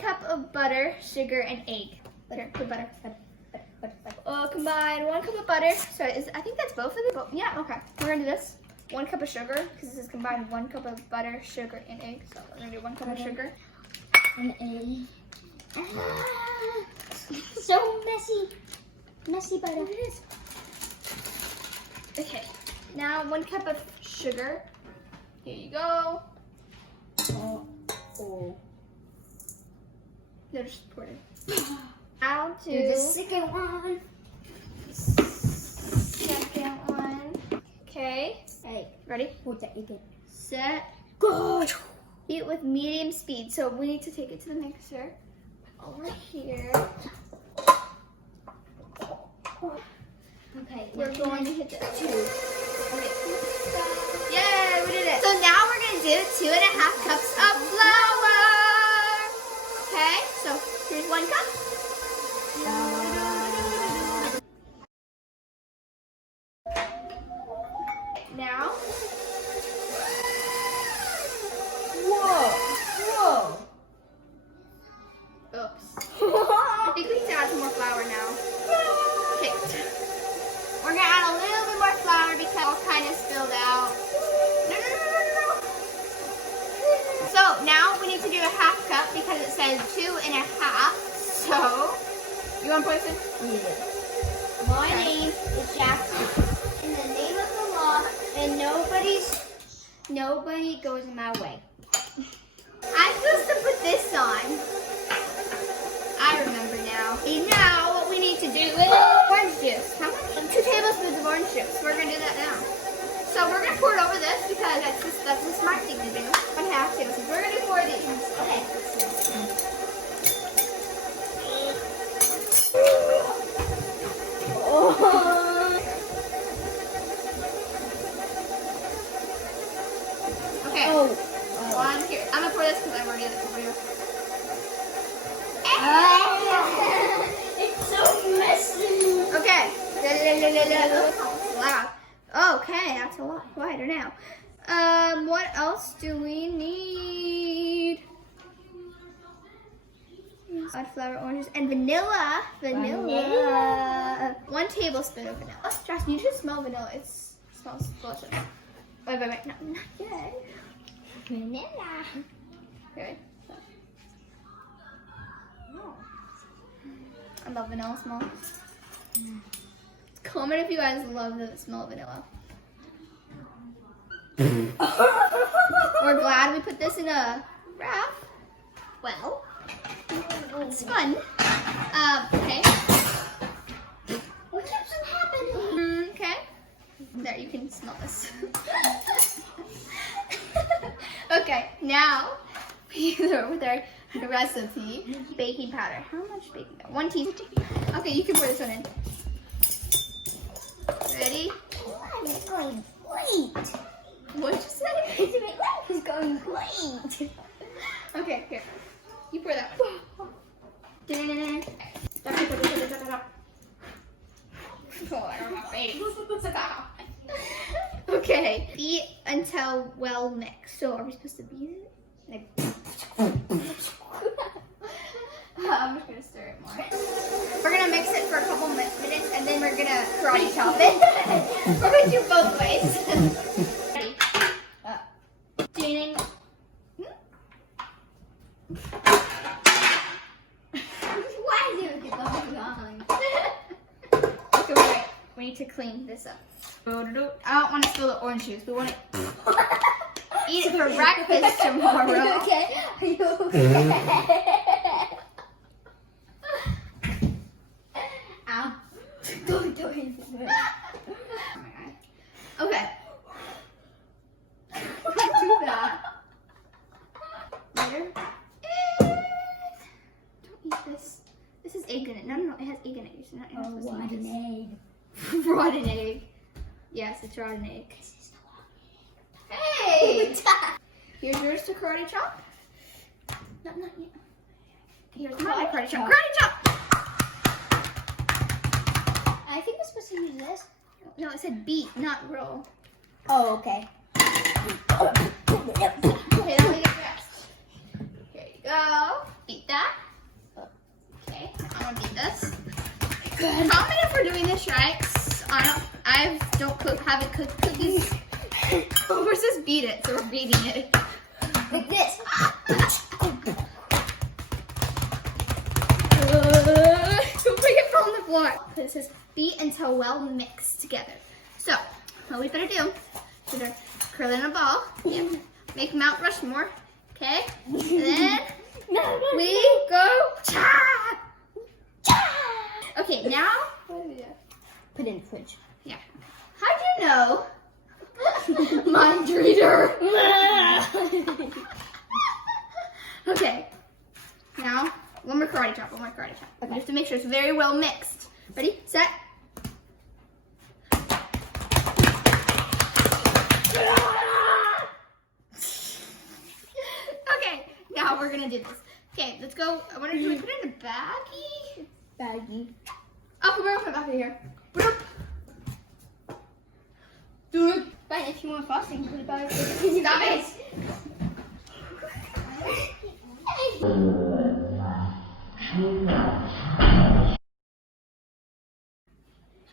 cup of butter, sugar, and egg. Butter. Combine 1 cup of butter. So I think that's both of them. Yeah, okay. We're gonna do this. 1 cup of sugar, because this is combined 1 cup of butter, sugar, and egg. So we're gonna do 1 cup of sugar. And egg. So messy. Messy butter. It is. Okay. Now 1 cup of sugar. Here you go. Oh. No, just pour it. Now to the second one. Second one. Okay. Hey, Ready? put that again. Set. Go. Heat with medium speed. So we need to take it to the mixer. Over here. Okay. We're going to hit this. Okay. Yay, we did it. So now we're going to do 2.5 cups of flour. Okay, so here's 1 cup. Now. Whoa. Oops. I think we need to add some more flour now. Okay. We're gonna add a little bit more flour because it all kind of spilled out. No. So now we need to do a 1/2 cup because it says 2.5. So, you want to pour this in? Yeah. My name is Jackson. In the name of the law, and nobody goes in my way. I'm supposed to put this on. I remember now. And now what we need to do is orange juice. How much? 2 tablespoons of orange juice. We're gonna do that now. So we're gonna pour it over this because that's a smart thing to do. I have to. So we're gonna do 4 of these. Okay. Okay. One here. I'm gonna pour this because I've already done it for you. It's so messy. Okay. Wow. Okay, that's a lot quieter now. What else do we need? Odd flour, oranges, and vanilla. Vanilla. 1 tablespoon of vanilla. Josh, you should smell vanilla. It smells delicious. Wait. Not yet. Vanilla. Okay. I love vanilla smell. Comment if you guys love the smell of vanilla. We're glad we put this in a wrap. Well, it's fun. Okay. What keeps on happening? Okay. There, you can smell this. Okay, now with our recipe, baking powder. How much baking powder? 1 teaspoon. Okay, you can pour this one in. Ready? It's going great. What'd you say? My life is going great. Okay, here. You pour that one. Okay, beat until well mixed. So are we supposed to beat it? Like, I'm just gonna stir it more. We're gonna mix it for a couple minutes and then we're gonna karate chop it. We're gonna do both ways. Ready? Tuning. Why do it going on? Okay, wait. We need to clean this up. I don't want to spill the orange juice. We want to eat it for breakfast tomorrow. Okay. Are you okay? Ow. Don't do it. Oh my god. Okay. Do that. Later. Don't eat this. This is egg in it. No, it has egg in it. You're not supposed to eat rotten this. egg. Rotten egg. Yes, it's rotten egg. Hey! Here's yours to karate chop. No, not yet. Here's my karate chop. Karate chop! I think we're supposed to use this. No, it said beat, not roll. Oh, okay. Okay, now we get dressed. Here you go. Beat that. Okay, I'm gonna beat this. Tell me if we're doing this right. Haven't cooked cookies. We're supposed to beat it, so we're beating it. Like this. Bring it from the floor. This is beat until well mixed together. So, what we better do is curl in a ball. Make Mount Rushmore. Okay? And then we go cha! Cha! Okay, now what do we do? Put it in the fridge. Yeah. How'd you know? Mind reader. Okay. Now, one more karate chop. Okay. You have to make sure it's very well mixed. Ready, set. Okay, now we're gonna do this. Okay, let's go. I wonder, do we put it in a baggie? Baggy. Oh, we're gonna put it back in here. Do it. Fine, if you want frosting, put it back. Stop it.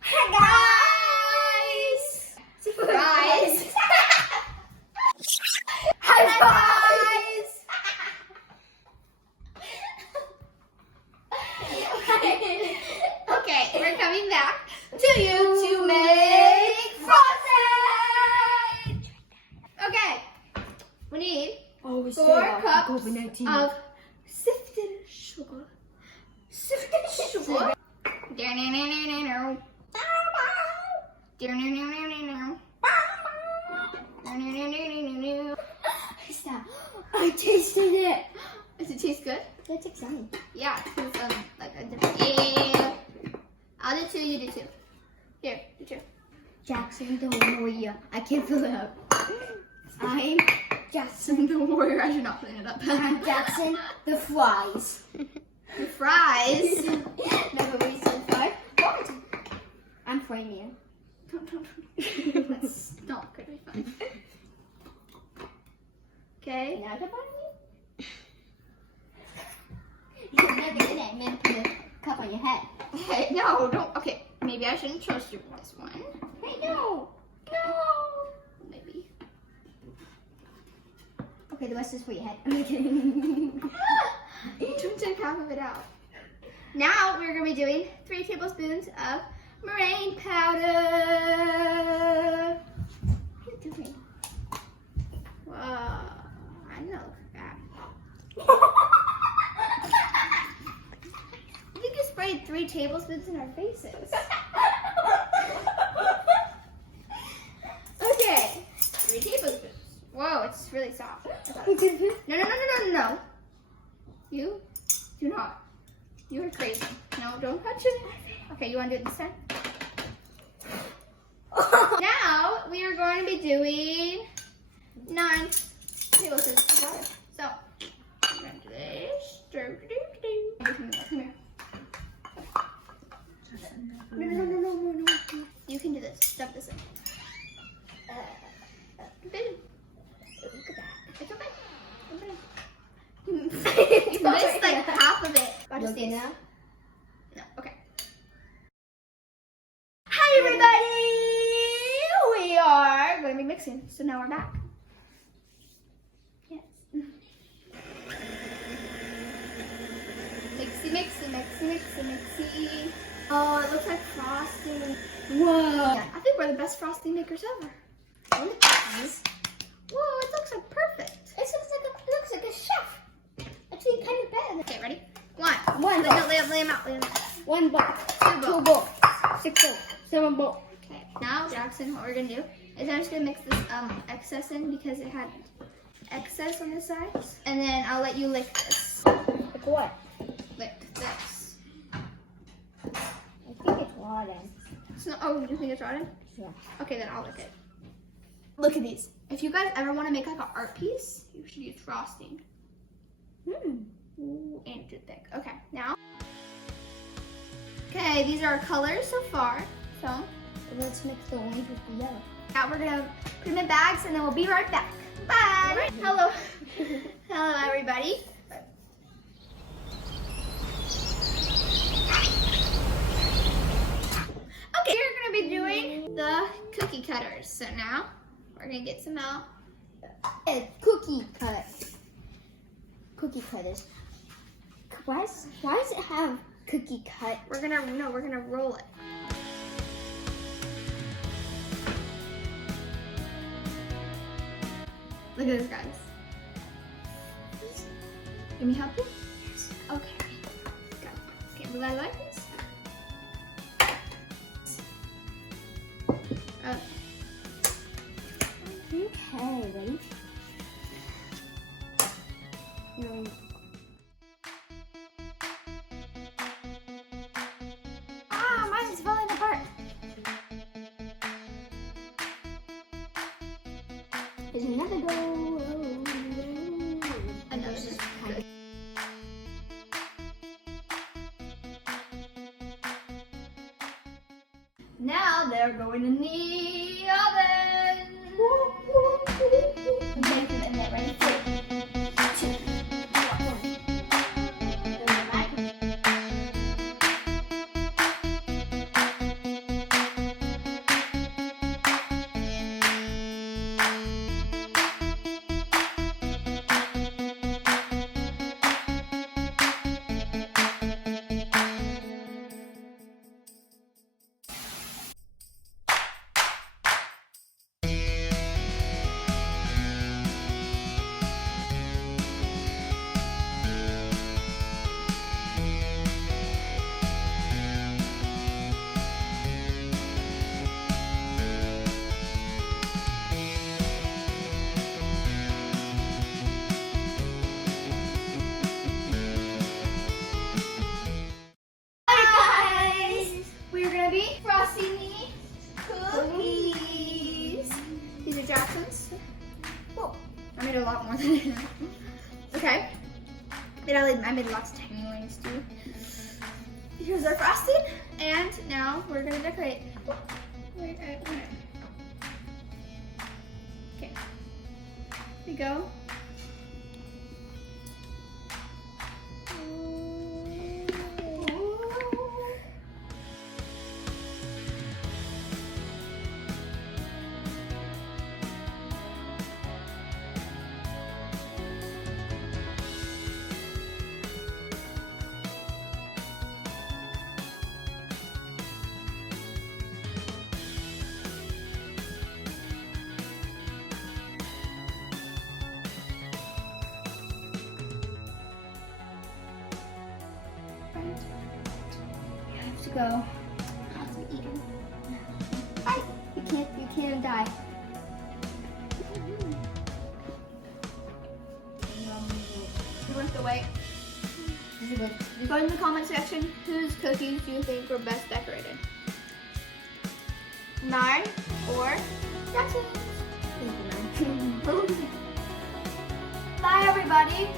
Hi guys! Surprise! Hi guys! Okay, we're coming back to you to make frosting! Okay, we need 4 cups of sifted sugar. I tasted it. Does it taste good? That's exciting. Yeah, it's like a different. Yeah. I'll do 2, you do 2. Here, do 2. Jackson the Warrior. I can't fill it up. I'm Jackson. The warrior, I should not clean it up. I'm Jackson the Fries. The fries. Remember we said fries? What? I'm framing. That's not gonna be fun. Okay. Now the bottom. You're never gonna and then put a cup on your head. Hey, no, don't. Okay, maybe I shouldn't trust you with this one. Hey, no. Maybe. Okay, the rest is for your head. I'm kidding. Don't take half of it out. Now we're gonna be doing 3 tablespoons of meringue powder. What are you doing? Wow, I know that. I think you sprayed 3 tablespoons in our faces. Okay, 3 tablespoons. Whoa, it's really soft. No. You do not. You are crazy. No, don't touch it. Okay, you want to do it this time? Now, we are going to be doing 9 tablespoons of water. So, I'm going to do this. Come here. No. You can do this. Dump this in. Look at that. It's okay. You missed like half of it. Okay now? No, okay. Hi everybody! We are going to be mixing. So now we're back. Yes. Mixy. Oh, it looks like frosting. Whoa. I think we're the best frosting makers ever. Whoa, Whoa, it looks like perfect. it looks like a chef. Actually, kind of better. Okay, ready? 1. One Lay bowl. them out. 1 bowl. 2 2 bowls. bowls. 6 bowls. 7 bowls. Okay, now Jackson, what we're gonna do is I'm just gonna mix this excess in because it had excess on the sides, and then I'll let you lick this. Like what? Lick this. I think it's rotten. Oh, you think it's rotten? Yeah. Okay, then I'll lick it. Look at these. If you guys ever want to make like an art piece, you should use frosting. Ooh, and too thick. Okay, now. Okay, these are our colors so far. So Let's mix the orange with the yellow. now we're gonna put them in bags, and then we'll be right back. Bye. Hello, hello everybody. gonna be doing the cookie cutters. So now we're gonna get some out. Cookie cutters. Why does it have cookie cut? We're gonna roll it. Look at this, guys. Let me help you? Yes. Okay. Go. Okay, will I like this? Okay, ready? Ah, mine is falling apart. There's another go. Another is good. Now they're going in the oven. Okay, and get ready. 3, 2, 1. We're gonna be frosting the cookies. These are Jackson's. Oh, I made a lot more than him. Okay. I made lots of tiny ones too. Here's our frosting, and now we're gonna decorate. Wait, okay. Here we go. You have to go. I have to eat them. You can't die. Worth the wait. Go in the comment section whose cookies you think were best decorated. Mine or Jackson's. Bye everybody.